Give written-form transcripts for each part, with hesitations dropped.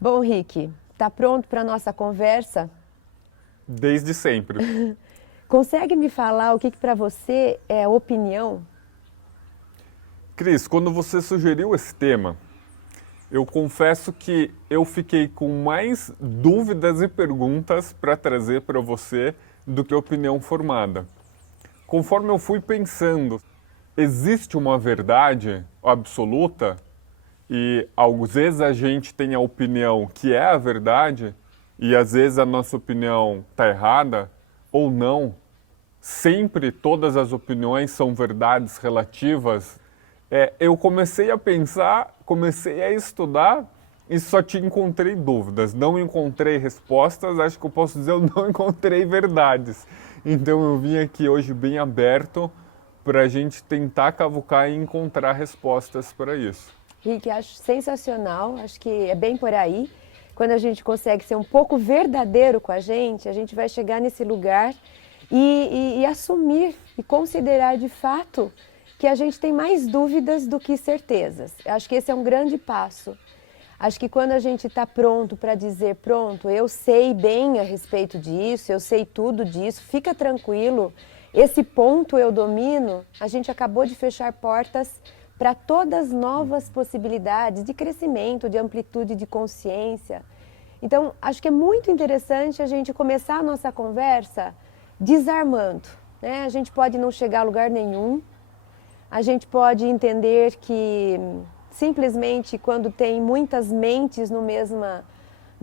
Bom, Rick, tá pronto para a nossa conversa? Desde sempre. Consegue me falar o que para você é opinião? Cris, quando você sugeriu esse tema, eu confesso que eu fiquei com mais dúvidas e perguntas para trazer para você do que opinião formada. Conforme eu fui pensando, existe uma verdade absoluta e às vezes a gente tem a opinião que é a verdade e às vezes a nossa opinião está errada ou não. Sempre todas as opiniões são verdades relativas. Eu comecei a pensar, comecei a estudar e só te encontrei dúvidas. Não encontrei respostas, acho que eu posso dizer, eu não encontrei verdades. Então eu vim aqui hoje bem aberto para a gente tentar cavucar e encontrar respostas para isso. Rick, acho sensacional, acho que é bem por aí. Quando a gente consegue ser um pouco verdadeiro com a gente vai chegar nesse lugar e assumir e considerar de fato que a gente tem mais dúvidas do que certezas. Acho que esse é um grande passo. Acho que quando a gente está pronto para dizer, pronto, eu sei bem a respeito disso, eu sei tudo disso, fica tranquilo, esse ponto eu domino, a gente acabou de fechar portas para todas novas possibilidades de crescimento, de amplitude de consciência. Então, acho que é muito interessante a gente começar a nossa conversa desarmando, né? A gente pode não chegar a lugar nenhum, a gente pode entender que simplesmente quando tem muitas mentes no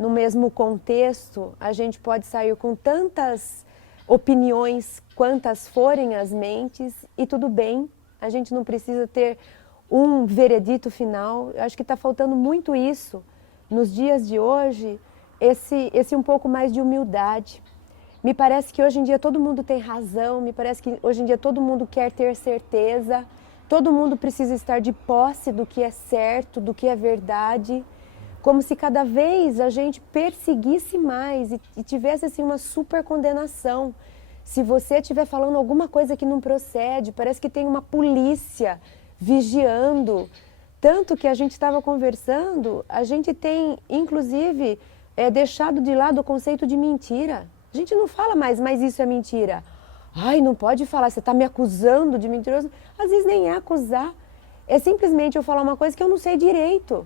mesmo contexto, a gente pode sair com tantas opiniões quantas forem as mentes e tudo bem, a gente não precisa ter um veredito final. Eu acho que está faltando muito isso nos dias de hoje, esse um pouco mais de humildade. Me parece que hoje em dia todo mundo tem razão, me parece que hoje em dia todo mundo quer ter certeza, todo mundo precisa estar de posse do que é certo, do que é verdade, como se cada vez a gente perseguisse mais e tivesse assim uma super condenação. Se você estiver falando alguma coisa que não procede, parece que tem uma polícia vigiando. Tanto que a gente estava conversando, a gente tem inclusive deixado de lado o conceito de mentira. A gente não fala mais, mas isso é mentira. Ai, não pode falar, você está me acusando de mentiroso. Às vezes nem é acusar, é simplesmente eu falar uma coisa que eu não sei direito.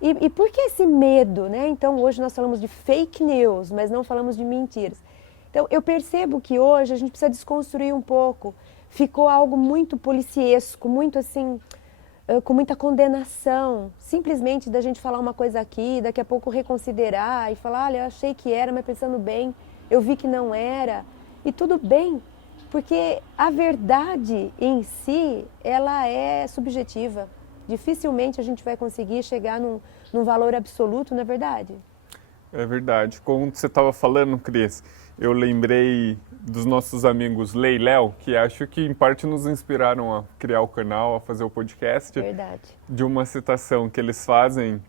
E por que esse medo, né? Então hoje nós falamos de fake news, mas não falamos de mentiras. Então eu percebo que hoje a gente precisa desconstruir um pouco. Ficou algo muito policiesco, muito assim, com muita condenação. Simplesmente da gente falar uma coisa aqui, daqui a pouco reconsiderar e falar, olha, eu achei que era, mas pensando bem, eu vi que não era. E tudo bem, porque a verdade em si, ela é subjetiva. Dificilmente a gente vai conseguir chegar num valor absoluto, não é verdade? É verdade. Como você estava falando, Cris, eu lembrei dos nossos amigos Lei e Léo, que acho que em parte nos inspiraram a criar o canal, a fazer o podcast, Verdade. de uma citação que eles fazem,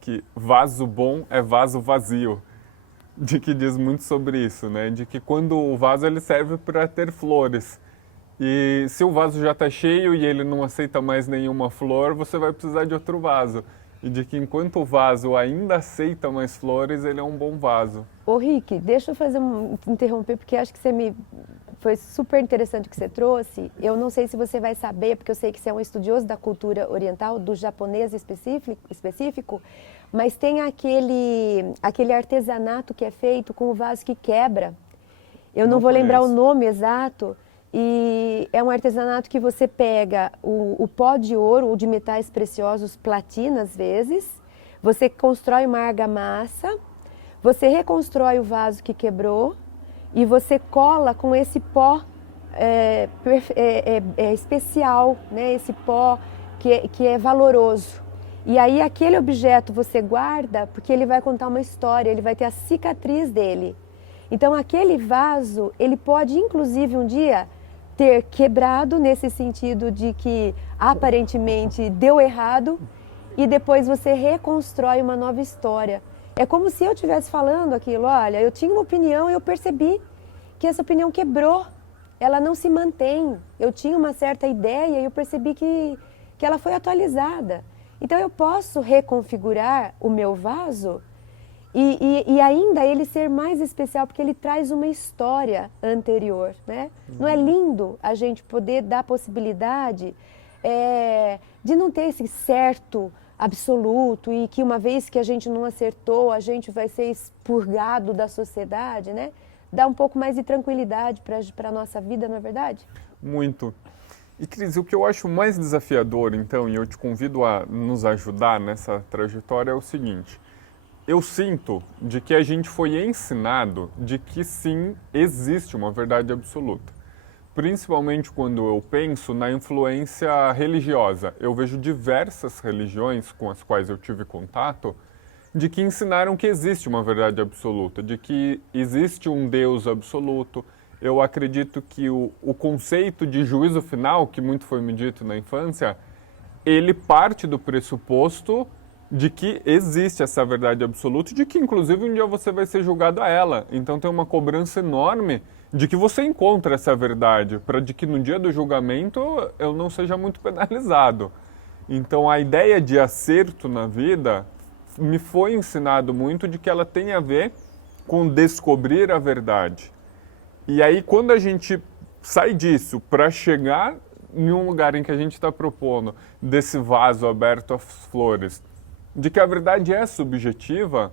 que vaso bom é vaso vazio, de que diz muito sobre isso, né? De que quando o vaso ele serve para ter flores. E se o vaso já está cheio e ele não aceita mais nenhuma flor, você vai precisar de outro vaso. E de que enquanto o vaso ainda aceita mais flores, ele é um bom vaso. Ô Rick, deixa eu interromper, porque acho que foi super interessante o que você trouxe. Eu não sei se você vai saber, porque eu sei que você é um estudioso da cultura oriental, do japonês específico, mas tem aquele artesanato que é feito com o vaso que quebra. Eu não vou lembrar o nome exato, e é um artesanato que você pega o pó de ouro ou de metais preciosos, platina às vezes, você constrói uma argamassa, você reconstrói o vaso que quebrou e você cola com esse pó especial, né? Esse pó que é valoroso. E aí aquele objeto você guarda porque ele vai contar uma história, ele vai ter a cicatriz dele. Então aquele vaso, ele pode inclusive um dia ter quebrado nesse sentido de que aparentemente deu errado e depois você reconstrói uma nova história. É como se eu estivesse falando aquilo, olha, eu tinha uma opinião e eu percebi que essa opinião quebrou, ela não se mantém. Eu tinha uma certa ideia e eu percebi que ela foi atualizada. Então eu posso reconfigurar o meu vaso E ainda ele ser mais especial porque ele traz uma história anterior, né? Não é lindo a gente poder dar a possibilidade de não ter esse certo absoluto e que uma vez que a gente não acertou, a gente vai ser expurgado da sociedade, né? Dá um pouco mais de tranquilidade para a nossa vida, não é verdade? Muito. E, Cris, o que eu acho mais desafiador, então, e eu te convido a nos ajudar nessa trajetória, é o seguinte. Eu sinto de que a gente foi ensinado de que sim, existe uma verdade absoluta. Principalmente quando eu penso na influência religiosa. Eu vejo diversas religiões com as quais eu tive contato de que ensinaram que existe uma verdade absoluta, de que existe um Deus absoluto. Eu acredito que o conceito de juízo final, que muito foi me dito na infância, ele parte do pressuposto de que existe essa verdade absoluta e de que, inclusive, um dia você vai ser julgado a ela. Então tem uma cobrança enorme de que você encontre essa verdade, para de que no dia do julgamento eu não seja muito penalizado. Então a ideia de acerto na vida me foi ensinado muito de que ela tem a ver com descobrir a verdade. E aí quando a gente sai disso para chegar em um lugar em que a gente está propondo desse vaso aberto às flores, de que a verdade é subjetiva,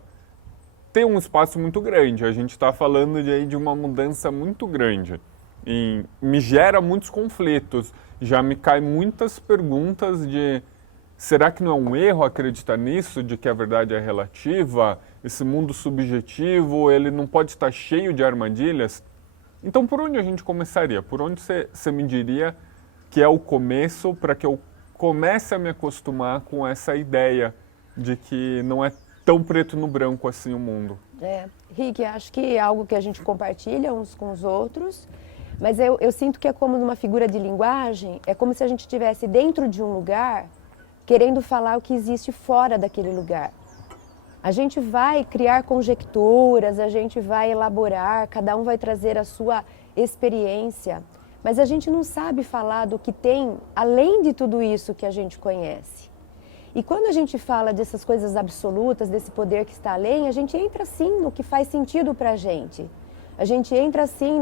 tem um espaço muito grande. A gente está falando de uma mudança muito grande. E me gera muitos conflitos. Já me caem muitas perguntas de será que não é um erro acreditar nisso, de que a verdade é relativa? Esse mundo subjetivo, ele não pode estar cheio de armadilhas? Então, por onde a gente começaria? Por onde você me diria que é o começo para que eu comece a me acostumar com essa ideia de que não é tão preto no branco assim o mundo? Rick, acho que é algo que a gente compartilha uns com os outros, mas eu sinto que é como numa figura de linguagem, é como se a gente estivesse dentro de um lugar querendo falar o que existe fora daquele lugar. A gente vai criar conjecturas, a gente vai elaborar, cada um vai trazer a sua experiência, mas a gente não sabe falar do que tem além de tudo isso que a gente conhece. E quando a gente fala dessas coisas absolutas, desse poder que está além, a gente entra sim no que faz sentido para a gente. A gente entra sim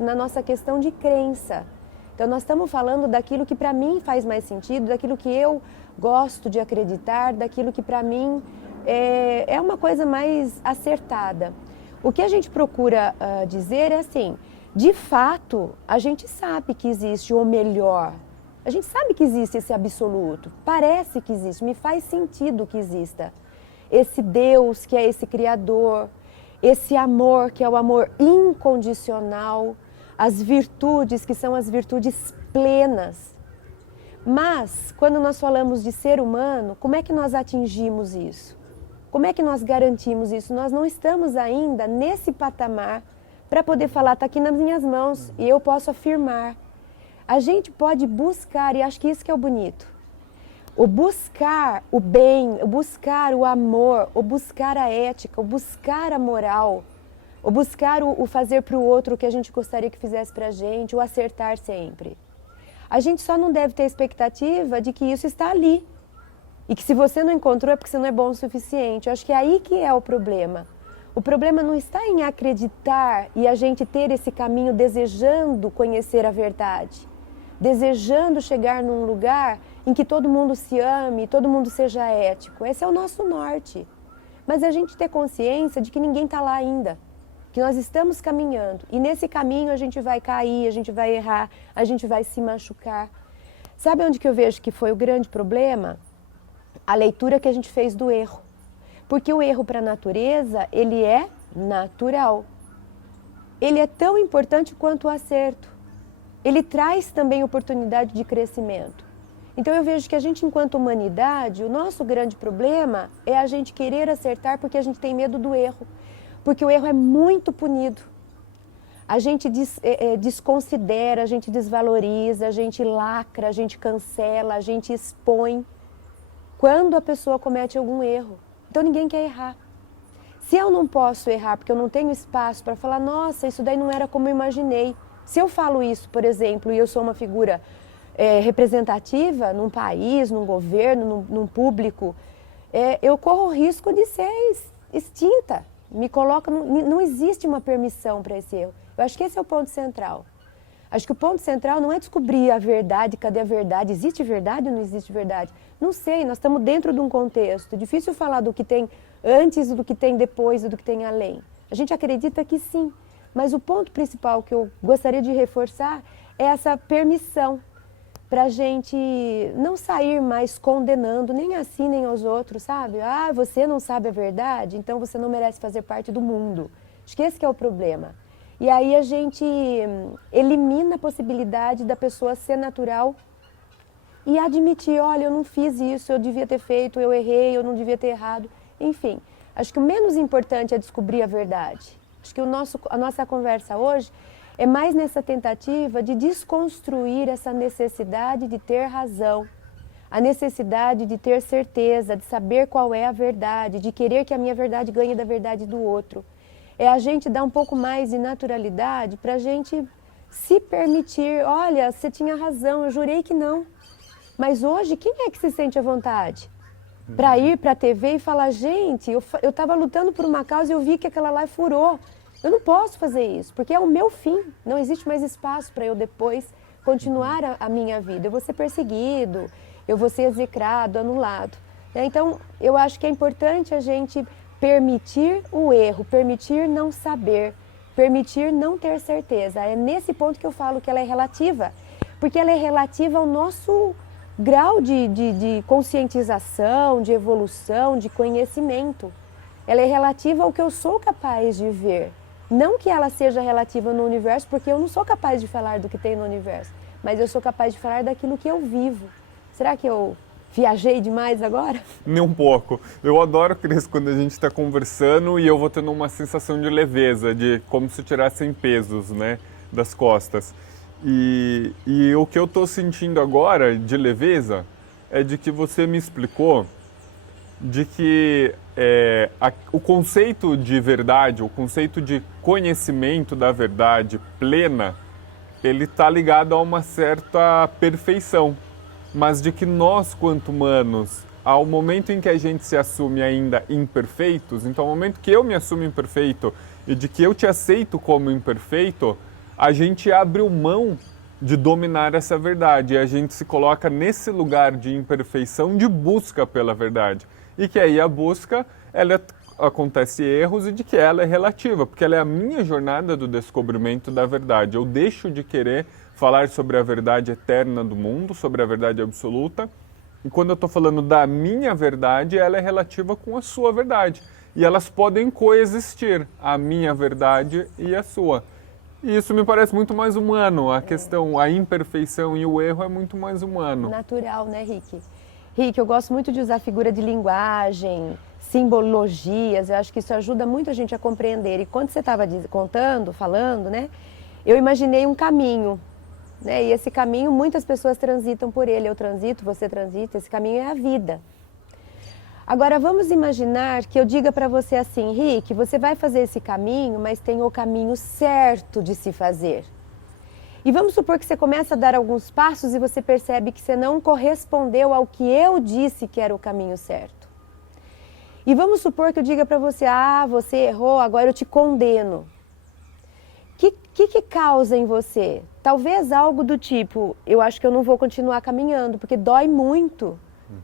na nossa questão de crença. Então nós estamos falando daquilo que para mim faz mais sentido, daquilo que eu gosto de acreditar, daquilo que para mim é uma coisa mais acertada. O que a gente procura dizer é assim, de fato, a gente sabe que existe o melhor. A gente sabe que existe esse absoluto, parece que existe, me faz sentido que exista. Esse Deus que é esse Criador, esse amor que é o amor incondicional, as virtudes que são as virtudes plenas. Mas, quando nós falamos de ser humano, como é que nós atingimos isso? Como é que nós garantimos isso? Nós não estamos ainda nesse patamar para poder falar, está aqui nas minhas mãos e eu posso afirmar. A gente pode buscar, e acho que isso que é o bonito, o buscar o bem, o buscar o amor, o buscar a ética, o buscar a moral, o buscar o fazer para o outro o que a gente gostaria que fizesse para a gente, o acertar sempre. A gente só não deve ter expectativa de que isso está ali. E que se você não encontrou é porque você não é bom o suficiente. Eu acho que é aí que é o problema. O problema não está em acreditar e a gente ter esse caminho desejando conhecer a verdade. Desejando chegar num lugar em que todo mundo se ame, todo mundo seja ético. Esse é o nosso norte. Mas a gente ter consciência de que ninguém está lá ainda, que nós estamos caminhando. E nesse caminho a gente vai cair, a gente vai errar, a gente vai se machucar. Sabe onde que eu vejo que foi o grande problema? A leitura que a gente fez do erro. Porque o erro para a natureza, ele é natural. Ele é tão importante quanto o acerto. Ele traz também oportunidade de crescimento. Então eu vejo que a gente, enquanto humanidade, o nosso grande problema é a gente querer acertar porque a gente tem medo do erro. Porque o erro é muito punido. A gente desconsidera, a gente desvaloriza, a gente lacra, a gente cancela, a gente expõe quando a pessoa comete algum erro. Então ninguém quer errar. Se eu não posso errar porque eu não tenho espaço para falar, nossa, isso daí não era como eu imaginei. Se eu falo isso, por exemplo, e eu sou uma figura representativa num país, num governo, num público, eu corro o risco de ser extinta, me coloca, não existe uma permissão para esse erro. Eu acho que esse é o ponto central. Acho que o ponto central não é descobrir a verdade, cadê a verdade, existe verdade ou não existe verdade? Não sei, nós estamos dentro de um contexto, é difícil falar do que tem antes, do que tem depois e do que tem além. A gente acredita que sim, mas o ponto principal que eu gostaria de reforçar é essa permissão para a gente não sair mais condenando nem a si nem aos outros, sabe? Ah, você não sabe a verdade, então você não merece fazer parte do mundo. Acho que esse que é o problema. E aí a gente elimina a possibilidade da pessoa ser natural e admitir, olha, eu não fiz isso, eu devia ter feito, eu errei, eu não devia ter errado. Enfim, acho que o menos importante é descobrir a verdade. Acho que a nossa conversa hoje é mais nessa tentativa de desconstruir essa necessidade de ter razão, a necessidade de ter certeza, de saber qual é a verdade, de querer que a minha verdade ganhe da verdade do outro. É a gente dar um pouco mais de naturalidade para a gente se permitir, olha, você tinha razão, eu jurei que não. Mas hoje, quem é que se sente à vontade para ir para a TV e falar, gente, eu estava lutando por uma causa e eu vi que aquela lá furou. Eu não posso fazer isso, porque é o meu fim. Não existe mais espaço para eu depois continuar a minha vida. Eu vou ser perseguido, eu vou ser execrado, anulado. Então, eu acho que é importante a gente permitir o erro, permitir não saber, permitir não ter certeza. É nesse ponto que eu falo que ela é relativa, porque ela é relativa ao nosso grau de conscientização, de evolução, de conhecimento. Ela é relativa ao que eu sou capaz de ver. Não que ela seja relativa no universo, porque eu não sou capaz de falar do que tem no universo, mas eu sou capaz de falar daquilo que eu vivo. Será que eu viajei demais agora? Nem um pouco. Eu adoro, Cris, quando a gente está conversando e eu vou tendo uma sensação de leveza, de como se tirassem pesos, né, das costas. E o que eu estou sentindo agora de leveza é de que você me explicou de que o conceito de verdade, o conceito de conhecimento da verdade plena, ele está ligado a uma certa perfeição. Mas de que nós, quanto humanos, ao momento em que a gente se assume ainda imperfeitos, então ao momento que eu me assumo imperfeito e de que eu te aceito como imperfeito, a gente abre mão de dominar essa verdade e a gente se coloca nesse lugar de imperfeição, de busca pela verdade. E que aí a busca, acontece erros e de que ela é relativa, porque ela é a minha jornada do descobrimento da verdade. Eu deixo de querer falar sobre a verdade eterna do mundo, sobre a verdade absoluta. E quando eu estou falando da minha verdade, ela é relativa com a sua verdade. E elas podem coexistir, a minha verdade e a sua. E isso me parece muito mais humano. A questão, a imperfeição e o erro é muito mais humano. Natural, né, Rick? Rick, eu gosto muito de usar figura de linguagem, simbologias. Eu acho que isso ajuda muito a gente a compreender. E quando você estava falando, né, eu imaginei um caminho. Né? E esse caminho, muitas pessoas transitam por ele. Eu transito, você transita, esse caminho é a vida. Agora, vamos imaginar que eu diga para você assim, Rick, você vai fazer esse caminho, mas tem o caminho certo de se fazer. E vamos supor que você começa a dar alguns passos e você percebe que você não correspondeu ao que eu disse que era o caminho certo. E vamos supor que eu diga para você, você errou, agora eu te condeno. O que causa em você? Talvez algo do tipo, eu acho que eu não vou continuar caminhando, porque dói muito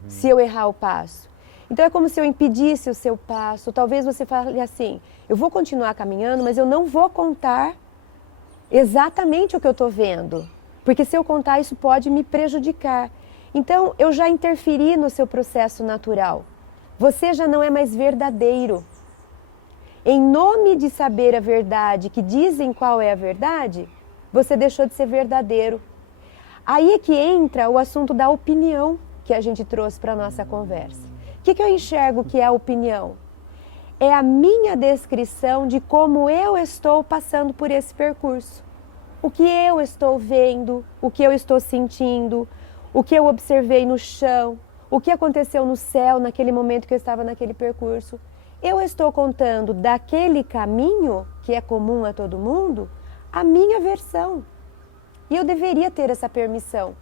se eu errar o passo. Então é como se eu impedisse o seu passo. Talvez você fale assim, eu vou continuar caminhando, mas eu não vou contar exatamente o que eu estou vendo. Porque se eu contar, isso pode me prejudicar. Então eu já interferi no seu processo natural. Você já não é mais verdadeiro. Em nome de saber a verdade, que dizem qual é a verdade, você deixou de ser verdadeiro. Aí é que entra o assunto da opinião que a gente trouxe para a nossa conversa. O que eu enxergo que é a opinião? É a minha descrição de como eu estou passando por esse percurso. O que eu estou vendo, o que eu estou sentindo, o que eu observei no chão, o que aconteceu no céu naquele momento que eu estava naquele percurso. Eu estou contando daquele caminho, que é comum a todo mundo, a minha versão. E eu deveria ter essa permissão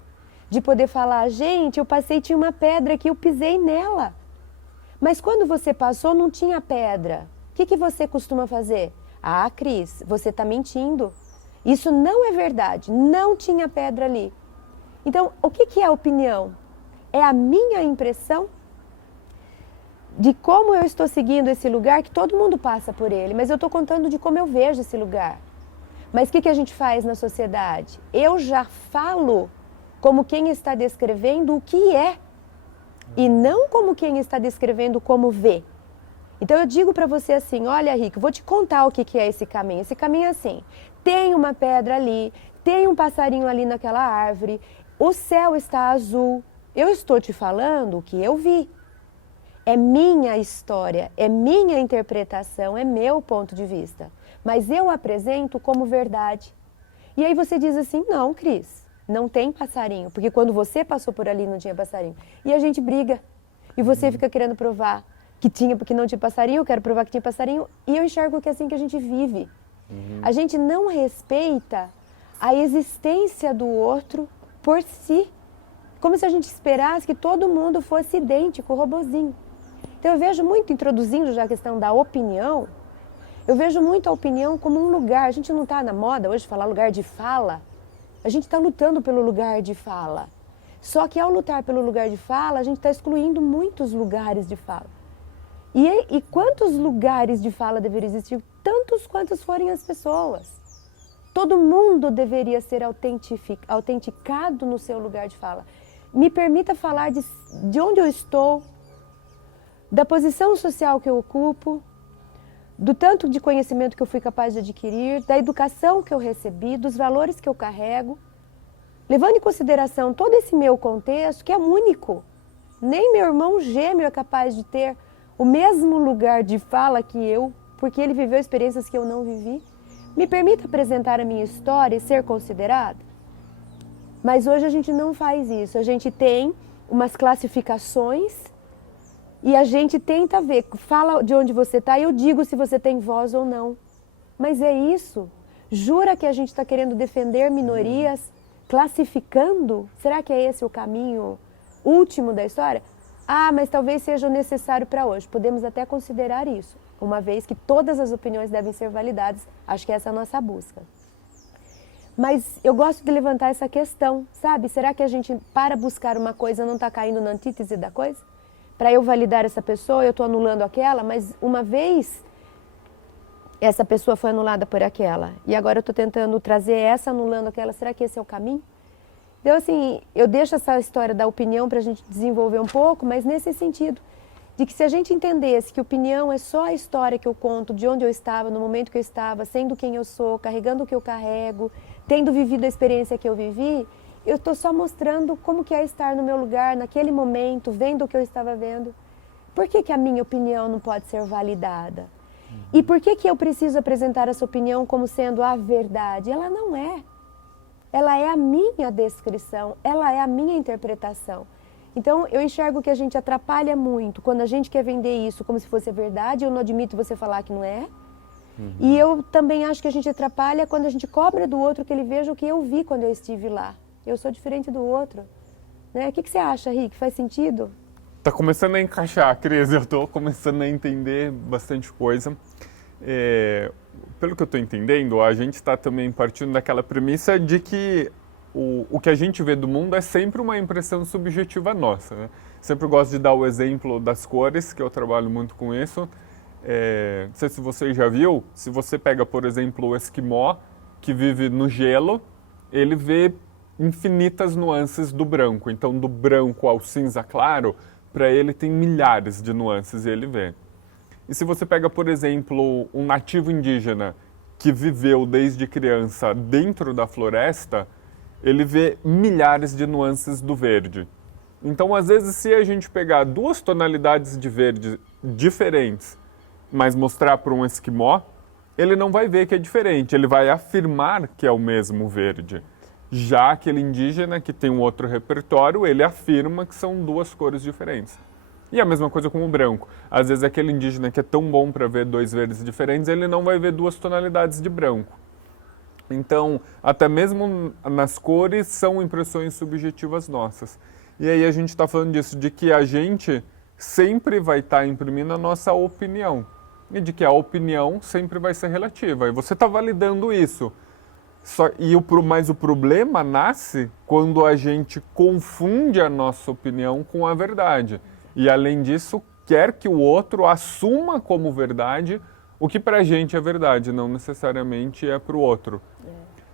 de poder falar, gente, eu passei, tinha uma pedra aqui, eu pisei nela. Mas quando você passou, não tinha pedra. O que você costuma fazer? Ah, Cris, você está mentindo. Isso não é verdade. Não tinha pedra ali. Então, o que é a opinião? É a minha impressão de como eu estou seguindo esse lugar, que todo mundo passa por ele, mas eu estou contando de como eu vejo esse lugar. Mas o que a gente faz na sociedade? Eu já falo como quem está descrevendo o que é, e não como quem está descrevendo como vê. Então eu digo para você assim, olha, Rico, vou te contar o que é esse caminho. Esse caminho é assim, tem uma pedra ali, tem um passarinho ali naquela árvore, o céu está azul. Eu estou te falando o que eu vi. É minha história, é minha interpretação, é meu ponto de vista. Mas eu apresento como verdade. E aí você diz assim, não, Cris, não tem passarinho, porque quando você passou por ali não tinha passarinho. E a gente briga. E você fica querendo provar que tinha porque não tinha passarinho, eu quero provar que tinha passarinho. E eu enxergo que é assim que a gente vive. A gente não respeita a existência do outro por si. Como se a gente esperasse que todo mundo fosse idêntico, robozinho. Então eu vejo muito, introduzindo já a questão da opinião, eu vejo muito a opinião como um lugar. A gente não está na moda hoje de falar lugar de fala. A gente está lutando pelo lugar de fala. Só que ao lutar pelo lugar de fala, a gente está excluindo muitos lugares de fala. E quantos lugares de fala deveriam existir? Tantos quantos forem as pessoas. Todo mundo deveria ser autenticado no seu lugar de fala. Me permita falar de onde eu estou, da posição social que eu ocupo, do tanto de conhecimento que eu fui capaz de adquirir, da educação que eu recebi, dos valores que eu carrego, levando em consideração todo esse meu contexto, que é único. Nem meu irmão gêmeo é capaz de ter o mesmo lugar de fala que eu, porque ele viveu experiências que eu não vivi. Me permita apresentar a minha história e ser considerado? Mas hoje a gente não faz isso. A gente tem umas classificações e a gente tenta ver, fala de onde você está e eu digo se você tem voz ou não. Mas é isso? Jura que a gente está querendo defender minorias, classificando? Será que é esse o caminho último da história? Ah, mas talvez seja o necessário para hoje. Podemos até considerar isso, uma vez que todas as opiniões devem ser validadas. Acho que essa é a nossa busca. Mas eu gosto de levantar essa questão, sabe? Será que a gente, para buscar uma coisa, não está caindo na antítese da coisa? Para eu validar essa pessoa, eu estou anulando aquela, mas uma vez essa pessoa foi anulada por aquela, e agora eu estou tentando trazer essa anulando aquela, será que esse é o caminho? Então, assim, eu deixo essa história da opinião para a gente desenvolver um pouco, mas nesse sentido, de que se a gente entendesse que opinião é só a história que eu conto, de onde eu estava, no momento que eu estava, sendo quem eu sou, carregando o que eu carrego, tendo vivido a experiência que eu vivi, eu estou só mostrando como que é estar no meu lugar, naquele momento, vendo o que eu estava vendo. Por que a minha opinião não pode ser validada? E por que eu preciso apresentar essa opinião como sendo a verdade? Ela não é. Ela é a minha descrição, ela é a minha interpretação. Então, eu enxergo que a gente atrapalha muito quando a gente quer vender isso como se fosse verdade. Eu não admito você falar que não é. E eu também acho que a gente atrapalha quando a gente cobra do outro que ele veja o que eu vi quando eu estive lá. Eu sou diferente do outro. Né? O que você acha, Rick? Faz sentido? Tá começando a encaixar, Cris. Eu tô começando a entender bastante coisa. Pelo que eu estou entendendo, a gente está também partindo daquela premissa de que o que a gente vê do mundo é sempre uma impressão subjetiva nossa. Né? Sempre gosto de dar o exemplo das cores, que eu trabalho muito com isso. Não sei se você já viu, se você pega, por exemplo, o esquimó, que vive no gelo, ele vê infinitas nuances do branco. Então, do branco ao cinza claro, para ele tem milhares de nuances e ele vê. E se você pega, por exemplo, um nativo indígena que viveu desde criança dentro da floresta, ele vê milhares de nuances do verde. Então, às vezes, se a gente pegar duas tonalidades de verde diferentes, mas mostrar para um esquimó, ele não vai ver que é diferente, ele vai afirmar que é o mesmo verde. Já aquele indígena que tem um outro repertório, ele afirma que são duas cores diferentes. E a mesma coisa com o branco. Às vezes aquele indígena que é tão bom para ver dois verdes diferentes, ele não vai ver duas tonalidades de branco. Então, até mesmo nas cores, são impressões subjetivas nossas. E aí a gente está falando disso, de que a gente sempre vai estar imprimindo a nossa opinião. E de que a opinião sempre vai ser relativa. E você está validando isso. Mas o problema nasce quando a gente confunde a nossa opinião com a verdade. E, além disso, quer que o outro assuma como verdade o que para a gente é verdade, não necessariamente é para o outro.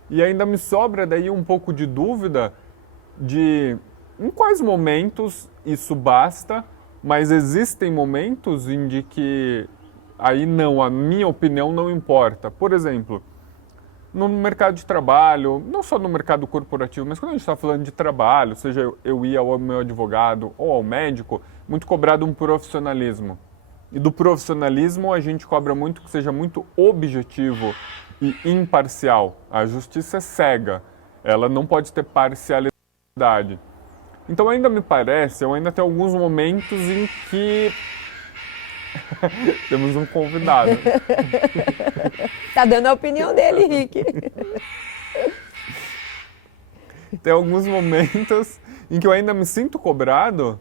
E ainda me sobra daí um pouco de dúvida de em quais momentos isso basta, mas existem momentos em que aí não, a minha opinião não importa. Por exemplo, no mercado de trabalho, não só no mercado corporativo, mas quando a gente está falando de trabalho, seja eu ir ao meu advogado ou ao médico, muito cobrado um profissionalismo. E do profissionalismo a gente cobra muito que seja muito objetivo e imparcial. A justiça é cega, ela não pode ter parcialidade. Então ainda me parece, eu ainda tenho alguns momentos em que temos um convidado. Tá dando a opinião dele, Rick. Tem alguns momentos em que eu ainda me sinto cobrado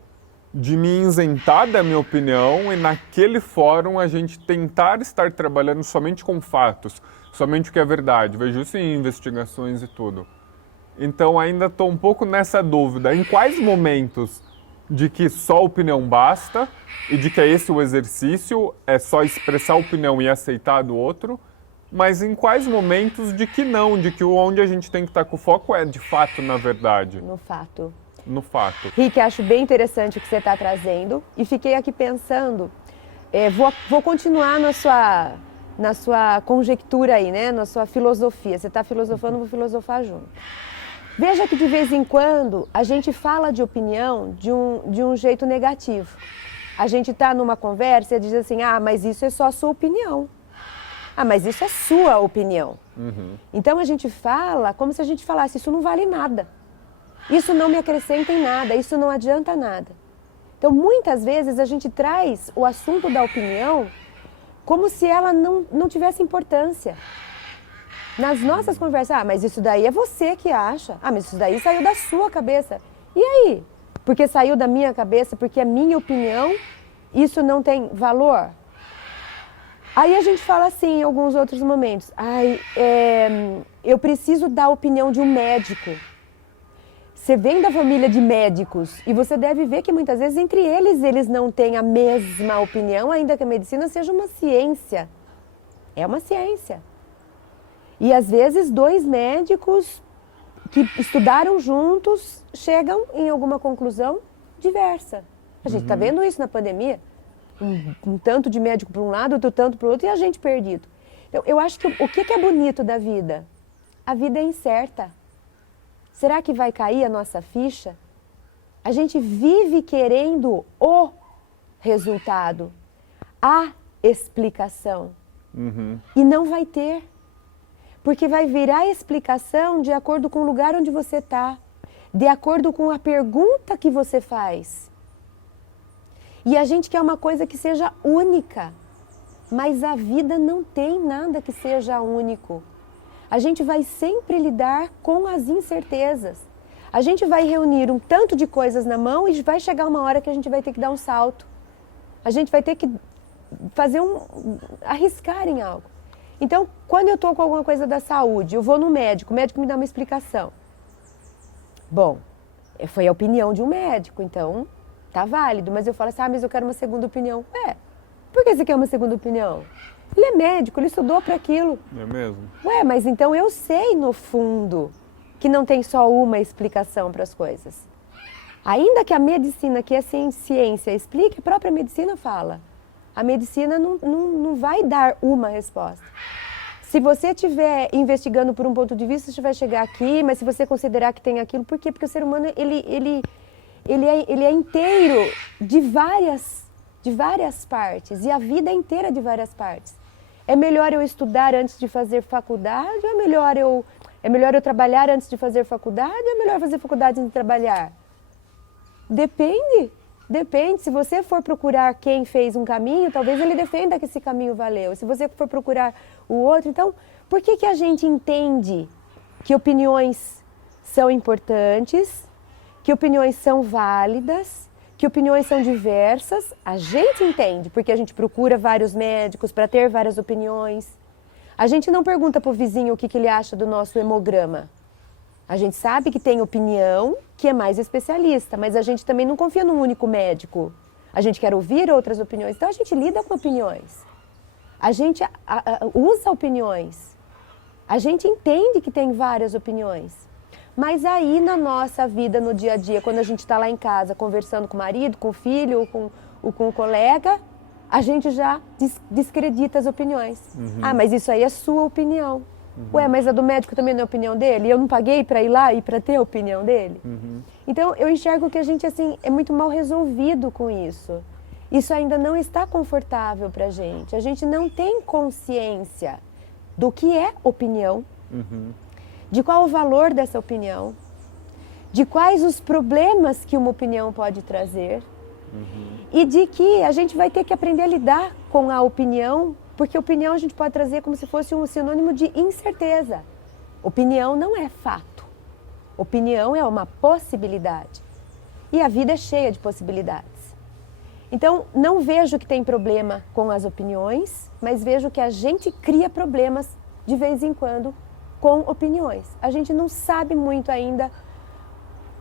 de me isentar da minha opinião e naquele fórum a gente tentar estar trabalhando somente com fatos, somente o que é verdade. Vejo isso em investigações e tudo. Então ainda estou um pouco nessa dúvida. Em quais momentos de que só a opinião basta e de que é esse o exercício, é só expressar a opinião e aceitar do outro, mas em quais momentos de que não, de que onde a gente tem que estar com o foco é de fato na verdade. No fato. No fato. Rick, acho bem interessante o que você está trazendo e fiquei aqui pensando, vou continuar na sua conjectura aí, né? Na sua filosofia. Você está filosofando, vou filosofar junto. Veja que de vez em quando a gente fala de opinião de um jeito negativo. A gente está numa conversa e diz assim, mas isso é só a sua opinião. Mas isso é sua opinião. Uhum. Então a gente fala como se a gente falasse, isso não vale nada. Isso não me acrescenta em nada, isso não adianta nada. Então muitas vezes a gente traz o assunto da opinião como se ela não tivesse importância. Nas nossas conversas, mas isso daí é você que acha. Mas isso daí saiu da sua cabeça. E aí? Porque saiu da minha cabeça, porque é minha opinião, isso não tem valor? Aí a gente fala assim em alguns outros momentos. Eu preciso da opinião de um médico. Você vem da família de médicos e você deve ver que muitas vezes entre eles não têm a mesma opinião, ainda que a medicina seja uma ciência. É uma ciência. E às vezes dois médicos que estudaram juntos chegam em alguma conclusão diversa. A gente está vendo isso na pandemia. Um tanto de médico para um lado, outro tanto para o outro e a gente perdido. Então, eu acho que o que é bonito da vida? A vida é incerta. Será que vai cair a nossa ficha? A gente vive querendo o resultado, a explicação. E não vai ter. Porque vai virar explicação de acordo com o lugar onde você está, de acordo com a pergunta que você faz. E a gente quer uma coisa que seja única, mas a vida não tem nada que seja único. A gente vai sempre lidar com as incertezas. A gente vai reunir um tanto de coisas na mão e vai chegar uma hora que a gente vai ter que dar um salto. A gente vai ter que arriscar em algo. Então, quando eu estou com alguma coisa da saúde, eu vou no médico, o médico me dá uma explicação. Bom, foi a opinião de um médico, então tá válido, mas eu falo assim, mas eu quero uma segunda opinião. Por que você quer uma segunda opinião? Ele é médico, ele estudou para aquilo. É mesmo? Mas então eu sei no fundo que não tem só uma explicação para as coisas. Ainda que a medicina, que é ciência, explique, a própria medicina fala. A medicina não vai dar uma resposta. Se você estiver investigando por um ponto de vista, você vai chegar aqui, mas se você considerar que tem aquilo, por quê? Porque o ser humano ele é inteiro de várias partes, e a vida é inteira de várias partes. É melhor eu estudar antes de fazer faculdade, ou é melhor eu trabalhar antes de fazer faculdade, ou é melhor fazer faculdade antes de trabalhar? Depende. Se você for procurar quem fez um caminho, talvez ele defenda que esse caminho valeu. Se você for procurar o outro, então, por que a gente entende que opiniões são importantes, que opiniões são válidas, que opiniões são diversas, a gente entende, porque a gente procura vários médicos para ter várias opiniões. A gente não pergunta para o vizinho o que ele acha do nosso hemograma. A gente sabe que tem opinião que é mais especialista, mas a gente também não confia num único médico. A gente quer ouvir outras opiniões, então a gente lida com opiniões. A gente usa opiniões. A gente entende que tem várias opiniões. Mas aí na nossa vida, no dia a dia, quando a gente está lá em casa conversando com o marido, com o filho ou com o colega, a gente já descredita as opiniões. Ah, mas isso aí é sua opinião. Ué, mas a do médico também não é a opinião dele? Eu não paguei para ir lá e para ter a opinião dele? Então, eu enxergo que a gente assim, é muito mal resolvido com isso. Isso ainda não está confortável para a gente. A gente não tem consciência do que é opinião, de qual o valor dessa opinião, de quais os problemas que uma opinião pode trazer e de que a gente vai ter que aprender a lidar com a opinião, porque opinião a gente pode trazer como se fosse um sinônimo de incerteza. Opinião não é fato. Opinião é uma possibilidade. E a vida é cheia de possibilidades. Então, não vejo que tem problema com as opiniões, mas vejo que a gente cria problemas de vez em quando com opiniões. A gente não sabe muito ainda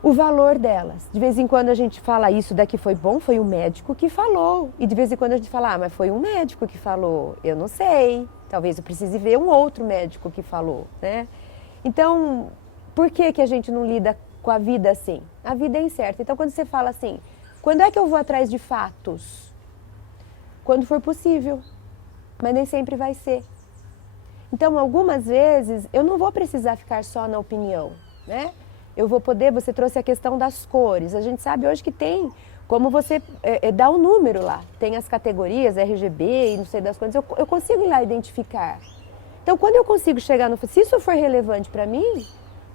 o valor delas. De vez em quando a gente fala isso daqui foi bom, foi o médico que falou. E de vez em quando a gente fala, mas foi um médico que falou, eu não sei. Talvez eu precise ver um outro médico que falou, né? Então, por que a gente não lida com a vida assim? A vida é incerta. Então, quando você fala assim, quando é que eu vou atrás de fatos? Quando for possível, mas nem sempre vai ser. Então, algumas vezes, eu não vou precisar ficar só na opinião, né? Eu vou poder, você trouxe a questão das cores. A gente sabe hoje que tem como você dá um número lá. Tem as categorias, RGB e não sei das coisas. Eu consigo ir lá identificar. Então, quando eu consigo chegar no... Se isso for relevante para mim,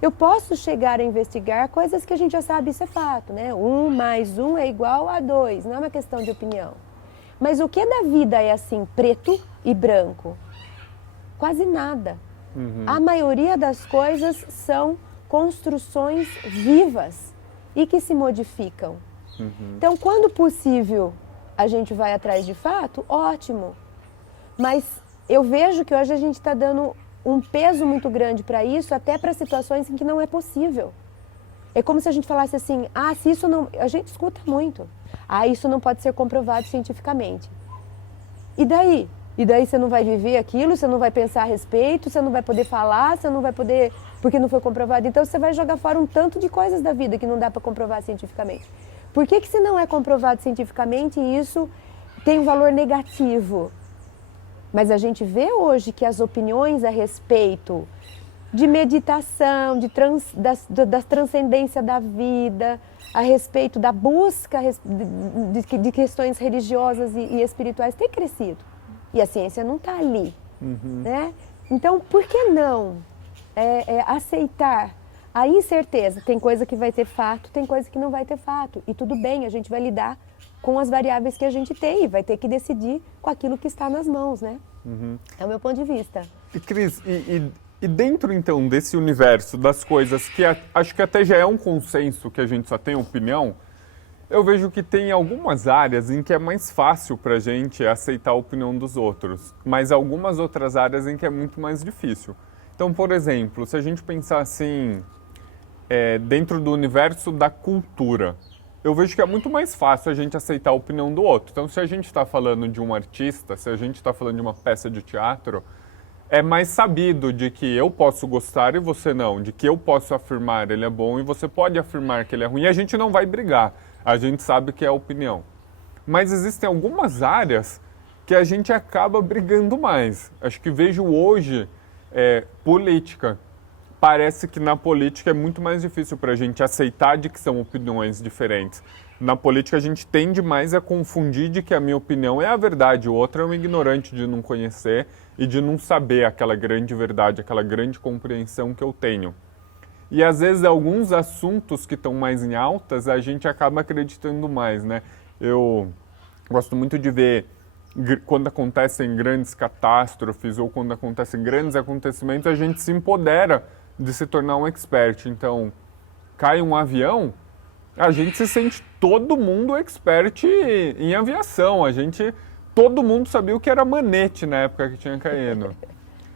eu posso chegar a investigar coisas que a gente já sabe, isso é fato, né? 1 mais 1 é igual a 2, não é uma questão de opinião. Mas o que da vida é assim, preto e branco? Quase nada. A maioria das coisas são construções vivas e que se modificam. Então, quando possível, a gente vai atrás de fato, ótimo. Mas eu vejo que hoje a gente está dando um peso muito grande para isso, até para situações em que não é possível. É como se a gente falasse assim, se isso não... A gente escuta muito. Isso não pode ser comprovado cientificamente. E daí? E daí você não vai viver aquilo, você não vai pensar a respeito, você não vai poder falar, você não vai poder... Porque não foi comprovado. Então você vai jogar fora um tanto de coisas da vida que não dá para comprovar cientificamente. Por que se não é comprovado cientificamente, isso tem um valor negativo? Mas a gente vê hoje que as opiniões a respeito de meditação, da transcendência da vida, a respeito da busca de questões religiosas e espirituais tem crescido. E a ciência não está ali, né? Então, por que não aceitar a incerteza? Tem coisa que vai ter fato, tem coisa que não vai ter fato. E tudo bem, a gente vai lidar com as variáveis que a gente tem e vai ter que decidir com aquilo que está nas mãos, né? É o meu ponto de vista. E Cris, e dentro então desse universo das coisas que acho que até já é um consenso que a gente só tem opinião, eu vejo que tem algumas áreas em que é mais fácil para a gente aceitar a opinião dos outros, mas algumas outras áreas em que é muito mais difícil. Então, por exemplo, se a gente pensar assim, dentro do universo da cultura, eu vejo que é muito mais fácil a gente aceitar a opinião do outro. Então, se a gente está falando de um artista, se a gente está falando de uma peça de teatro, é mais sabido de que eu posso gostar e você não, de que eu posso afirmar ele é bom e você pode afirmar que ele é ruim, e a gente não vai brigar, a gente sabe que é a opinião. Mas existem algumas áreas que a gente acaba brigando mais. Acho que vejo hoje política. Parece que na política é muito mais difícil para a gente aceitar de que são opiniões diferentes. Na política a gente tende mais a confundir de que a minha opinião é a verdade, o outro é um ignorante de não conhecer e de não saber aquela grande verdade, aquela grande compreensão que eu tenho. E às vezes alguns assuntos que estão mais em altas a gente acaba acreditando mais, né? Eu gosto muito de ver quando acontecem grandes catástrofes ou quando acontecem grandes acontecimentos, a gente se empodera de se tornar um expert. Então, cai um avião, A gente se sente todo mundo expert em aviação. Todo mundo sabia o que era manete na época que tinha caído.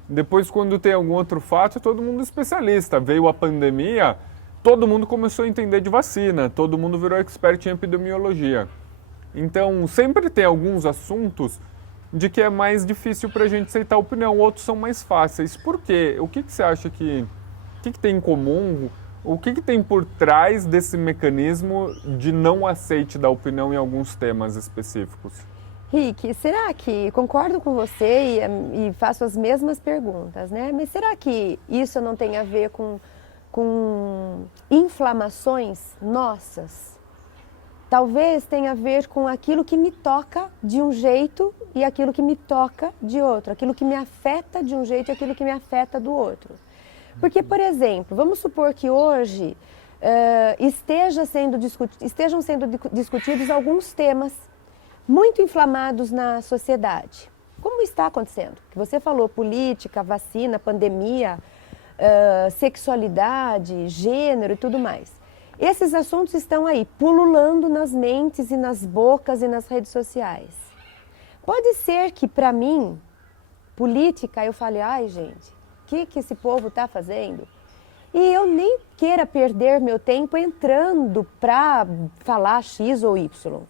Depois, quando tem algum outro fato, todo mundo especialista. Veio a pandemia, todo mundo começou a entender de vacina, todo mundo virou expert em epidemiologia. Então, sempre tem alguns assuntos de que é mais difícil para a gente aceitar opinião, outros são mais fáceis. Por quê? O que você acha que tem em comum? O que tem por trás desse mecanismo de não aceite da opinião em alguns temas específicos? Rick, será que, concordo com você e faço as mesmas perguntas, né? Mas será que isso não tem a ver com inflamações nossas? Talvez tenha a ver com aquilo que me toca de um jeito e aquilo que me toca de outro, aquilo que me afeta de um jeito e aquilo que me afeta do outro. Porque, por exemplo, vamos supor que hoje estejam sendo discutidos alguns temas muito inflamados na sociedade. Como está acontecendo? Que você falou, política, vacina, pandemia, sexualidade, gênero e tudo mais. Esses assuntos estão aí, pululando nas mentes e nas bocas e nas redes sociais. Pode ser que, para mim, política, eu fale, ai, gente, o que esse povo está fazendo? E eu nem queira perder meu tempo entrando para falar X ou Y.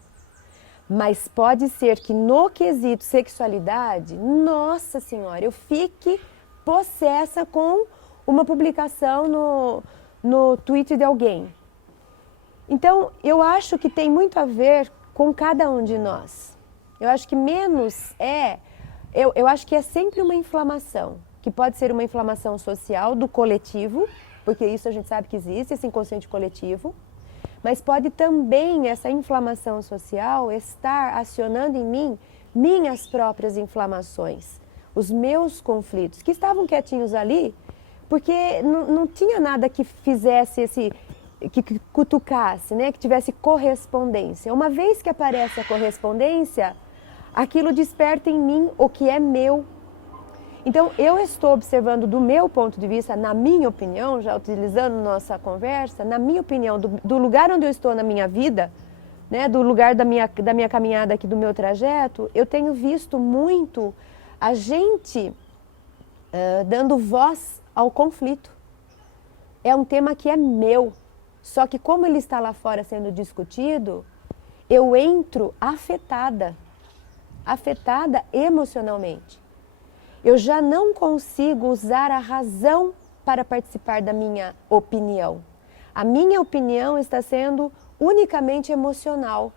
Mas pode ser que no quesito sexualidade, nossa senhora, eu fique possessa com uma publicação no Twitter de alguém. Então, eu acho que tem muito a ver com cada um de nós. Eu acho que menos eu acho que é sempre uma inflamação, que pode ser uma inflamação social do coletivo, porque isso a gente sabe que existe, esse inconsciente coletivo. Mas pode também essa inflamação social estar acionando em mim minhas próprias inflamações, os meus conflitos, que estavam quietinhos ali, porque não tinha nada que fizesse que cutucasse, né? Que tivesse correspondência. Uma vez que aparece a correspondência, aquilo desperta em mim o que é meu. Então, eu estou observando do meu ponto de vista, na minha opinião, já utilizando nossa conversa, na minha opinião, do lugar onde eu estou na minha vida, né, do lugar da minha caminhada aqui, do meu trajeto, eu tenho visto muito a gente dando voz ao conflito. É um tema que é meu, só que como ele está lá fora sendo discutido, eu entro afetada emocionalmente. Eu já não consigo usar a razão para participar da minha opinião. A minha opinião está sendo unicamente emocional.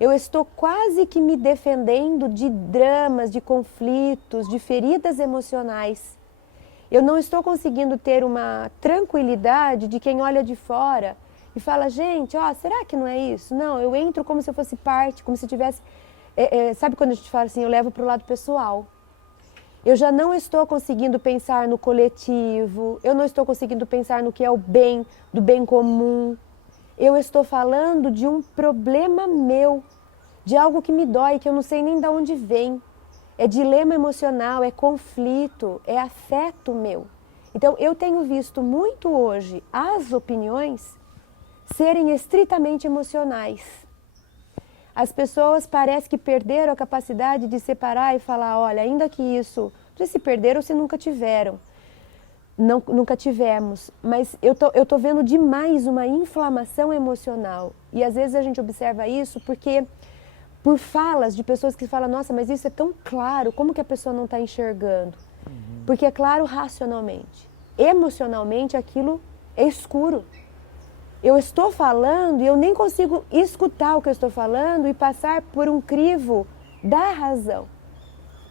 Eu estou quase que me defendendo de dramas, de conflitos, de feridas emocionais. Eu não estou conseguindo ter uma tranquilidade de quem olha de fora e fala, gente, será que não é isso? Não, eu entro como se eu fosse parte, como se tivesse... sabe quando a gente fala assim, eu levo para o lado pessoal. Eu já não estou conseguindo pensar no coletivo, eu não estou conseguindo pensar no que é o bem, do bem comum. Eu estou falando de um problema meu, de algo que me dói, que eu não sei nem de onde vem. É dilema emocional, é conflito, é afeto meu. Então, eu tenho visto muito hoje as opiniões serem estritamente emocionais. As pessoas parecem que perderam a capacidade de separar e falar, olha, ainda que isso, não sei se perderam ou se nunca tiveram. Nunca tivemos, mas eu tô vendo demais uma inflamação emocional. E às vezes a gente observa isso porque, por falas de pessoas que falam, nossa, mas isso é tão claro, como que a pessoa não está enxergando? Porque é claro racionalmente. Emocionalmente aquilo é escuro. Eu estou falando e eu nem consigo escutar o que eu estou falando e passar por um crivo da razão.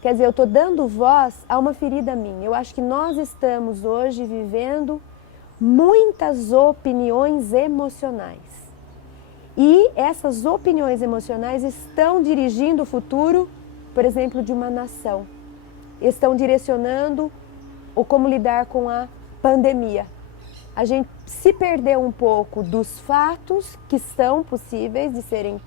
Quer dizer, eu estou dando voz a uma ferida minha. Eu acho que nós estamos hoje vivendo muitas opiniões emocionais. E essas opiniões emocionais estão dirigindo o futuro, por exemplo, de uma nação. Estão direcionando o como lidar com a pandemia. A gente se perdeu um pouco dos fatos que são possíveis de serem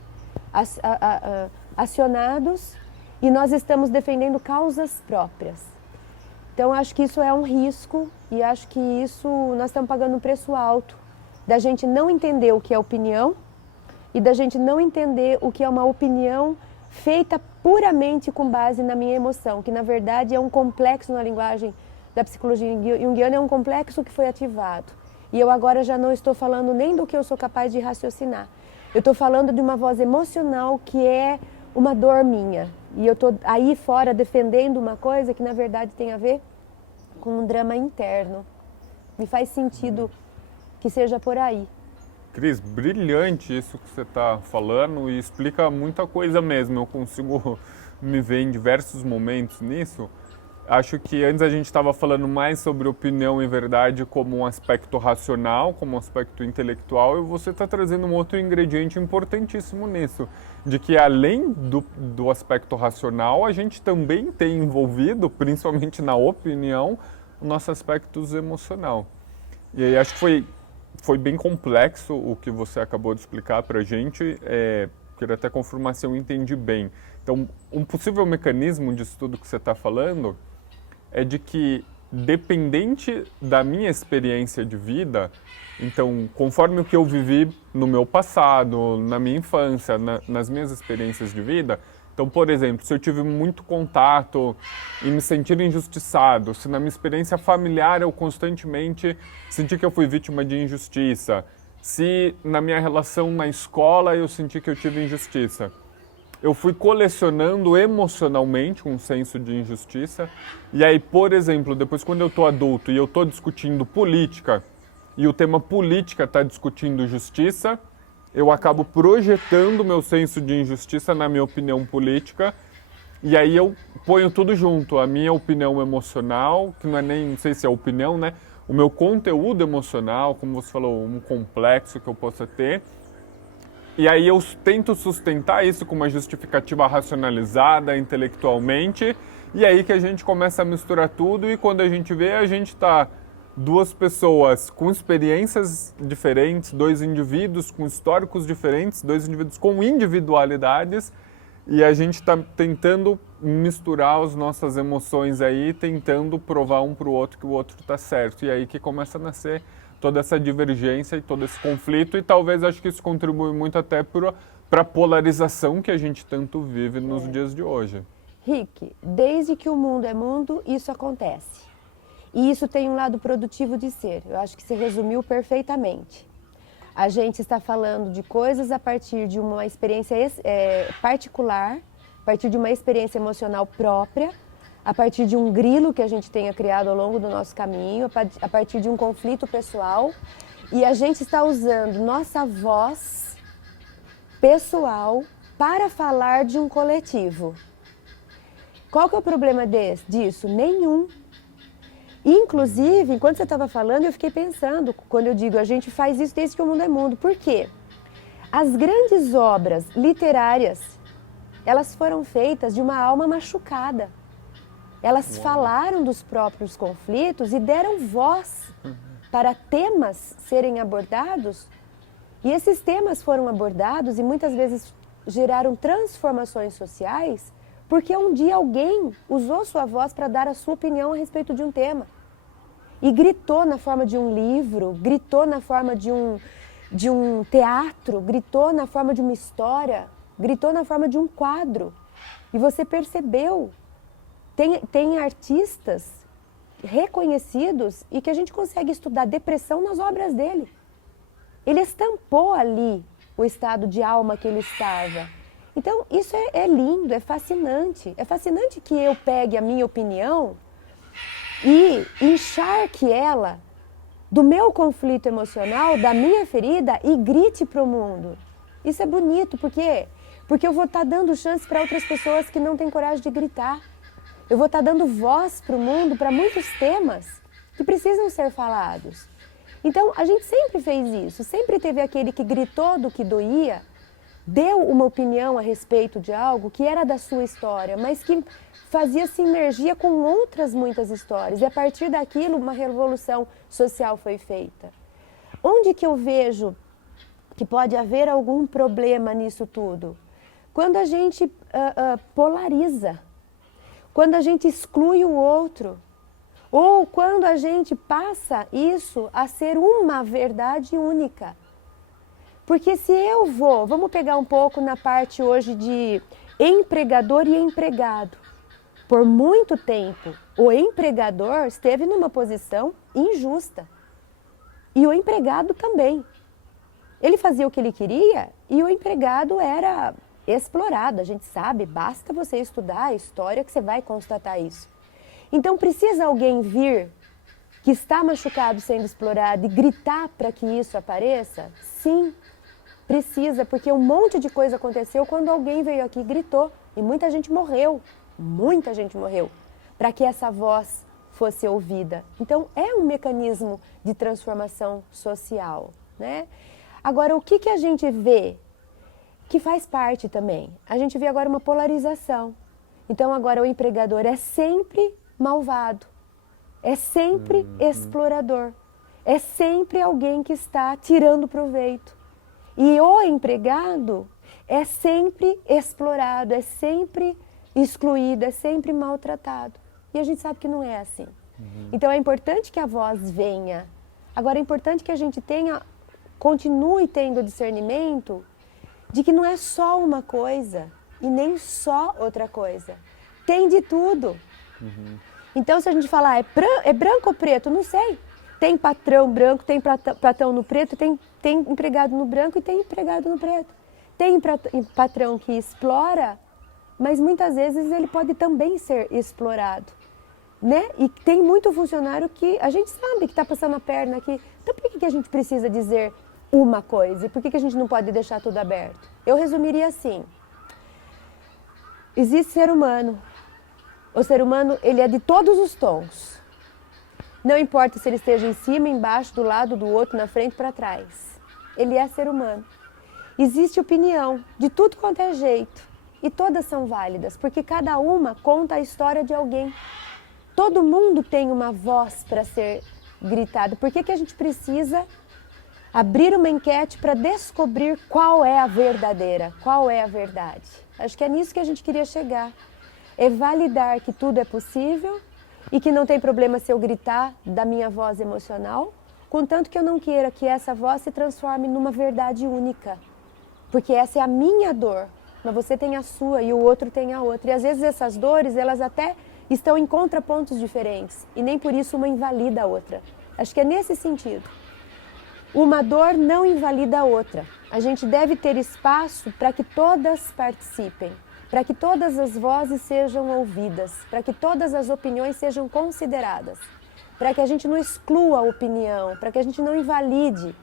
acionados e nós estamos defendendo causas próprias. Então, acho que isso é um risco e acho que isso nós estamos pagando um preço alto da gente não entender o que é opinião e da gente não entender o que é uma opinião feita puramente com base na minha emoção, que na verdade é um complexo na linguagem da psicologia junguiana, é um complexo que foi ativado. E eu agora já não estou falando nem do que eu sou capaz de raciocinar. Eu estou falando de uma voz emocional que é uma dor minha. E eu estou aí fora defendendo uma coisa que na verdade tem a ver com um drama interno. Me faz sentido que seja por aí. Cris, brilhante isso que você está falando e explica muita coisa mesmo. Eu consigo me ver em diversos momentos nisso. Acho que antes a gente estava falando mais sobre opinião e verdade como um aspecto racional, como um aspecto intelectual, e você está trazendo um outro ingrediente importantíssimo nisso, de que além do aspecto racional, a gente também tem envolvido, principalmente na opinião, o nosso aspecto emocional. E aí acho que foi bem complexo o que você acabou de explicar para a gente, queria até confirmar se eu entendi bem. Então, um possível mecanismo disso tudo que você está falando é de que, dependente da minha experiência de vida, então, conforme o que eu vivi no meu passado, na minha infância, nas minhas experiências de vida, então, por exemplo, se eu tive muito contato e me sentir injustiçado, se na minha experiência familiar eu constantemente senti que eu fui vítima de injustiça, se na minha relação na escola eu senti que eu tive injustiça, eu fui colecionando emocionalmente um senso de injustiça. E aí, por exemplo, depois quando eu estou adulto e eu estou discutindo política, e o tema política está discutindo justiça, eu acabo projetando meu senso de injustiça na minha opinião política, e aí eu ponho tudo junto, a minha opinião emocional, que não é nem, não sei se é opinião, né? O meu conteúdo emocional, como você falou, um complexo que eu possa ter. E aí eu tento sustentar isso com uma justificativa racionalizada intelectualmente, e aí que a gente começa a misturar tudo, e quando a gente vê, a gente está duas pessoas com experiências diferentes, dois indivíduos com históricos diferentes, dois indivíduos com individualidades, e a gente está tentando misturar as nossas emoções aí, tentando provar um para o outro que o outro está certo. E aí que começa a nascer toda essa divergência e todo esse conflito, e talvez acho que isso contribui muito até para a polarização que a gente tanto vive nos dias de hoje. Rick, desde que o mundo é mundo, isso acontece. E isso tem um lado produtivo de ser. Eu acho que você resumiu perfeitamente. A gente está falando de coisas a partir de uma experiência particular, a partir de uma experiência emocional própria, a partir de um grilo que a gente tenha criado ao longo do nosso caminho, a partir de um conflito pessoal. E a gente está usando nossa voz pessoal para falar de um coletivo. Qual que é o problema disso? Nenhum. Inclusive, enquanto você estava falando, eu fiquei pensando, quando eu digo a gente faz isso desde que o mundo é mundo. Por quê? As grandes obras literárias, elas foram feitas de uma alma machucada. Elas falaram dos próprios conflitos e deram voz para temas serem abordados. E esses temas foram abordados e muitas vezes geraram transformações sociais, porque um dia alguém usou sua voz para dar a sua opinião a respeito de um tema. E gritou na forma de um livro, gritou na forma de um teatro, gritou na forma de uma história, gritou na forma de um quadro. E você percebeu, tem artistas reconhecidos e que a gente consegue estudar depressão nas obras dele. Ele estampou ali o estado de alma que ele estava. Então, isso é lindo, é fascinante. É fascinante que eu pegue a minha opinião e encharque ela do meu conflito emocional, da minha ferida e grite para o mundo. Isso é bonito, por quê? Porque eu vou estar dando chance para outras pessoas que não têm coragem de gritar. Eu vou estar dando voz para o mundo, para muitos temas que precisam ser falados. Então, a gente sempre fez isso, sempre teve aquele que gritou do que doía, deu uma opinião a respeito de algo que era da sua história, mas que fazia sinergia com outras muitas histórias. E a partir daquilo, uma revolução social foi feita. Onde que eu vejo que pode haver algum problema nisso tudo? Quando a gente polariza, quando a gente exclui o outro, Ou quando a gente passa isso a ser uma verdade única. Porque se eu vamos pegar um pouco na parte hoje de empregador e empregado. Por muito tempo, o empregador esteve numa posição injusta. E o empregado também. Ele fazia o que ele queria e o empregado era explorado. A gente sabe, basta você estudar a história que você vai constatar isso. Então precisa alguém vir que está machucado sendo explorado e gritar para que isso apareça? Sim, precisa, porque um monte de coisa aconteceu quando alguém veio aqui e gritou. E muita gente morreu, para que essa voz fosse ouvida. Então é um mecanismo de transformação social, né? Agora, o que a gente vê que faz parte também? A gente vê agora uma polarização. Então agora o empregador é sempre malvado, é sempre explorador, é sempre alguém que está tirando proveito. E o empregado é sempre explorado, é sempre excluído, é sempre maltratado. E a gente sabe que não é assim. Então é importante que a voz venha. Agora é importante que a gente continue tendo discernimento de que não é só uma coisa e nem só outra coisa. Tem de tudo. Então se a gente falar é branco ou preto, não sei. Tem patrão branco, tem patrão no preto, tem empregado no branco e tem empregado no preto. Tem patrão que explora, mas muitas vezes ele pode também ser explorado. Né? E tem muito funcionário que a gente sabe que está passando a perna aqui. Então por que a gente precisa dizer uma coisa? E por que a gente não pode deixar tudo aberto? Eu resumiria assim. Existe ser humano. O ser humano, ele é de todos os tons. Não importa se ele esteja em cima, embaixo, do lado, do outro, na frente, para trás. Ele é ser humano. Existe opinião de tudo quanto é jeito. E todas são válidas, porque cada uma conta a história de alguém. Todo mundo tem uma voz para ser gritada. Por que a gente precisa abrir uma enquete para descobrir qual é a verdadeira, qual é a verdade? Acho que é nisso que a gente queria chegar. É validar que tudo é possível e que não tem problema se eu gritar da minha voz emocional, contanto que eu não queira que essa voz se transforme numa verdade única. Porque essa é a minha dor, mas você tem a sua e o outro tem a outra. E às vezes essas dores, elas até estão em contrapontos diferentes e nem por isso uma invalida a outra. Acho que é nesse sentido. Uma dor não invalida a outra. A gente deve ter espaço para que todas participem, para que todas as vozes sejam ouvidas, para que todas as opiniões sejam consideradas, para que a gente não exclua a opinião, para que a gente não invalide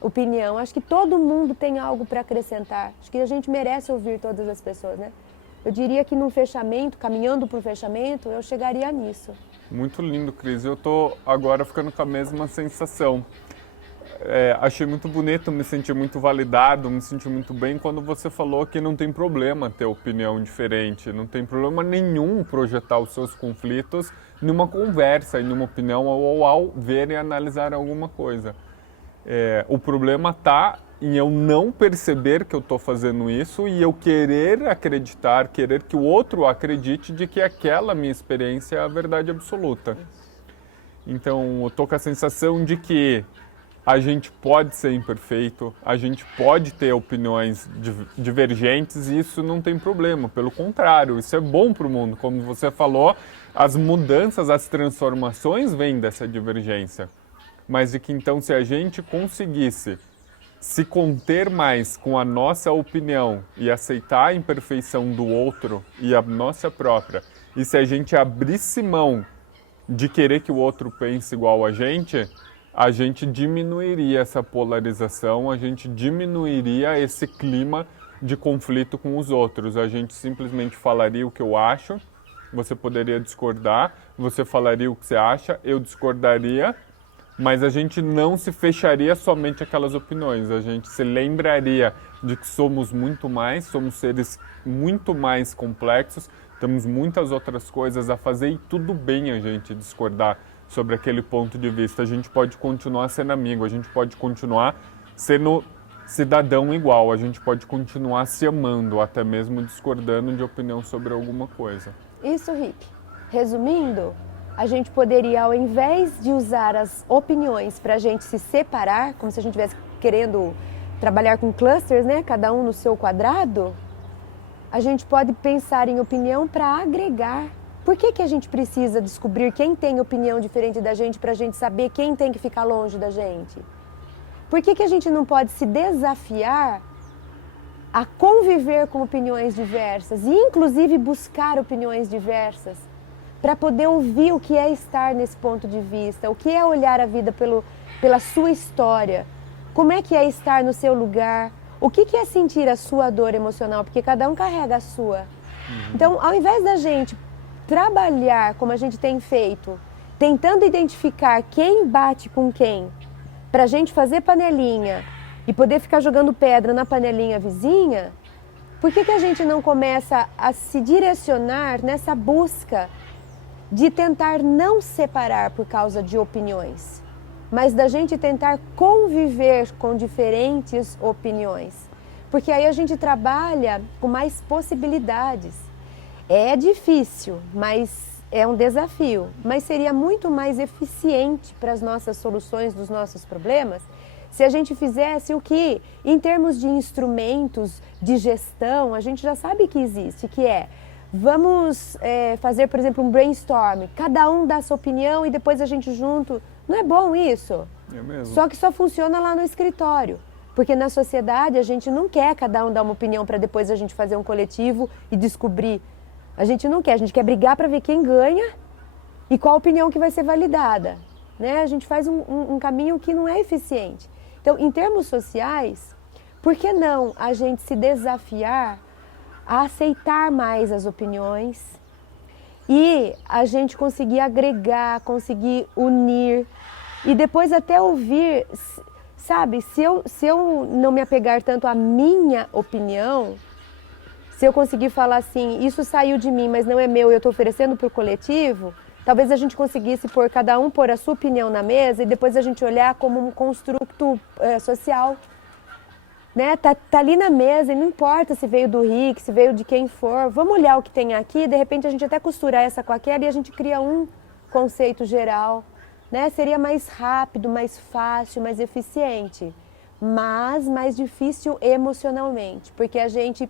opinião. Acho que todo mundo tem algo para acrescentar. Acho que a gente merece ouvir todas as pessoas, né? Eu diria que num fechamento, caminhando para o fechamento, eu chegaria nisso. Muito lindo, Cris. Eu estou agora ficando com a mesma sensação. Achei muito bonito, me senti muito validado, me senti muito bem quando você falou que não tem problema ter opinião diferente, não tem problema nenhum projetar os seus conflitos numa conversa, em uma opinião ou ao ver e analisar alguma coisa. O problema está em eu não perceber que eu estou fazendo isso e eu querer acreditar, querer que o outro acredite de que aquela minha experiência é a verdade absoluta. Então, eu estou com a sensação de que a gente pode ser imperfeito, a gente pode ter opiniões divergentes e isso não tem problema. Pelo contrário, isso é bom para o mundo. Como você falou, as mudanças, as transformações vêm dessa divergência. Mas de que então se a gente conseguisse se conter mais com a nossa opinião e aceitar a imperfeição do outro e a nossa própria, e se a gente abrisse mão de querer que o outro pense igual a gente diminuiria essa polarização, a gente diminuiria esse clima de conflito com os outros. A gente simplesmente falaria o que eu acho, você poderia discordar, você falaria o que você acha, eu discordaria, mas a gente não se fecharia somente aquelas opiniões, a gente se lembraria de que somos muito mais, somos seres muito mais complexos, temos muitas outras coisas a fazer e tudo bem a gente discordar sobre aquele ponto de vista. A gente pode continuar sendo amigo, a gente pode continuar sendo cidadão igual, a gente pode continuar se amando, até mesmo discordando de opinião sobre alguma coisa. Isso, Rick. Resumindo, a gente poderia, ao invés de usar as opiniões para a gente se separar, como se a gente estivesse querendo trabalhar com clusters, né? Cada um no seu quadrado, a gente pode pensar em opinião para agregar. Por que a gente precisa descobrir quem tem opinião diferente da gente para a gente saber quem tem que ficar longe da gente? Por que a gente não pode se desafiar a conviver com opiniões diversas e inclusive buscar opiniões diversas para poder ouvir o que é estar nesse ponto de vista, o que é olhar a vida pela sua história, como é que é estar no seu lugar, o que é sentir a sua dor emocional, porque cada um carrega a sua. Então, ao invés da gente trabalhar como a gente tem feito, tentando identificar quem bate com quem, para a gente fazer panelinha e poder ficar jogando pedra na panelinha vizinha, por que a gente não começa a se direcionar nessa busca de tentar não separar por causa de opiniões, mas da gente tentar conviver com diferentes opiniões? Porque aí a gente trabalha com mais possibilidades. É difícil, mas é um desafio, mas seria muito mais eficiente para as nossas soluções dos nossos problemas se a gente fizesse o que, em termos de instrumentos de gestão, a gente já sabe que existe, que é, vamos fazer, por exemplo, um brainstorm, cada um dá sua opinião e depois a gente junto. Não é bom isso? É mesmo. Só que só funciona lá no escritório, porque na sociedade a gente não quer cada um dar uma opinião para depois a gente fazer um coletivo e descobrir. A gente não quer, a gente quer brigar para ver quem ganha e qual opinião que vai ser validada, né? A gente faz um caminho que não é eficiente. Então, em termos sociais, por que não a gente se desafiar a aceitar mais as opiniões e a gente conseguir agregar, conseguir unir e depois até ouvir, sabe, se eu não me apegar tanto à minha opinião, se eu conseguir falar assim, isso saiu de mim, mas não é meu, eu estou oferecendo para o coletivo, talvez a gente conseguisse cada um pôr a sua opinião na mesa e depois a gente olhar como um construto social. Né? Tá ali na mesa e não importa se veio do Rick, se veio de quem for, vamos olhar o que tem aqui, de repente a gente até costurar essa com aquela e a gente cria um conceito geral. Né? Seria mais rápido, mais fácil, mais eficiente, mas mais difícil emocionalmente, porque a gente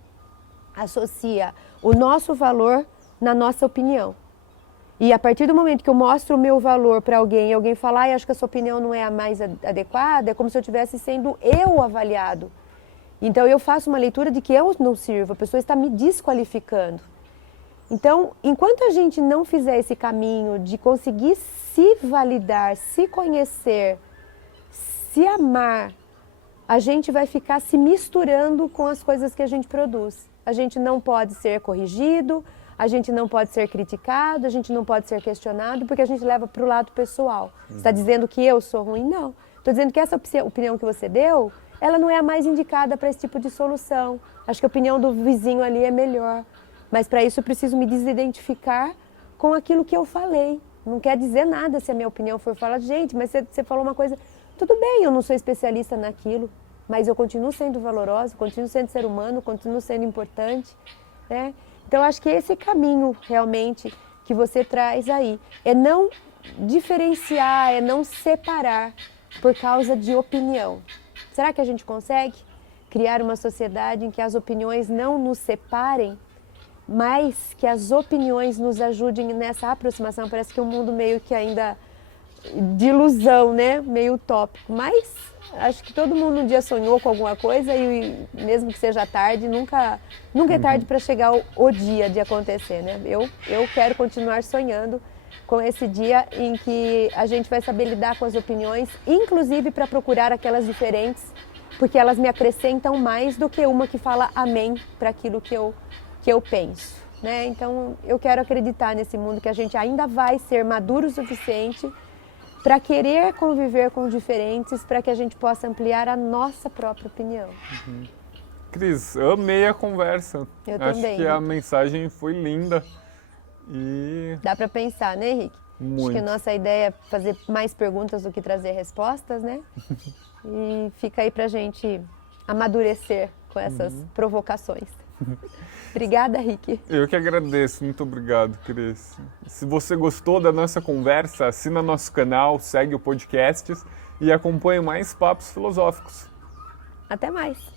associa o nosso valor na nossa opinião. E a partir do momento que eu mostro o meu valor para alguém e alguém falar, acho que a sua opinião não é a mais adequada, é como se eu estivesse sendo eu avaliado. Então eu faço uma leitura de que eu não sirvo, a pessoa está me desqualificando. Então, enquanto a gente não fizer esse caminho de conseguir se validar, se conhecer, se amar, a gente vai ficar se misturando com as coisas que a gente produz. A gente não pode ser corrigido, a gente não pode ser criticado, a gente não pode ser questionado, porque a gente leva para o lado pessoal. Você está dizendo que eu sou ruim? Não. Estou dizendo que essa opinião que você deu, ela não é a mais indicada para esse tipo de solução. Acho que a opinião do vizinho ali é melhor. Mas para isso eu preciso me desidentificar com aquilo que eu falei. Não quer dizer nada se a minha opinião for falar, gente, mas você falou uma coisa, tudo bem, eu não sou especialista naquilo, mas eu continuo sendo valorosa, continuo sendo ser humano, continuo sendo importante, né? Então, acho que esse caminho, realmente, que você traz aí, é não diferenciar, é não separar por causa de opinião. Será que a gente consegue criar uma sociedade em que as opiniões não nos separem, mas que as opiniões nos ajudem nessa aproximação? Parece que é um mundo meio que ainda de ilusão, né? Meio utópico, mas acho que todo mundo um dia sonhou com alguma coisa e mesmo que seja tarde, nunca é tarde para chegar o dia de acontecer, né? Eu quero continuar sonhando com esse dia em que a gente vai saber lidar com as opiniões, inclusive para procurar aquelas diferentes, porque elas me acrescentam mais do que uma que fala amém para aquilo que eu penso, né? Então, eu quero acreditar nesse mundo que a gente ainda vai ser maduro o suficiente para querer conviver com diferentes, para que a gente possa ampliar a nossa própria opinião. Cris, amei a conversa. Eu Acho também, que a Henrique. mensagem foi linda. E Dá para pensar, né, Henrique? muito. Acho que a nossa ideia é fazer mais perguntas do que trazer respostas, né? E fica aí para a gente amadurecer com essas provocações. Obrigada, Rick. Eu que agradeço, muito obrigado, Cris. Se você gostou da nossa conversa, assina nosso canal, segue o podcast e acompanhe mais papos filosóficos. Até mais.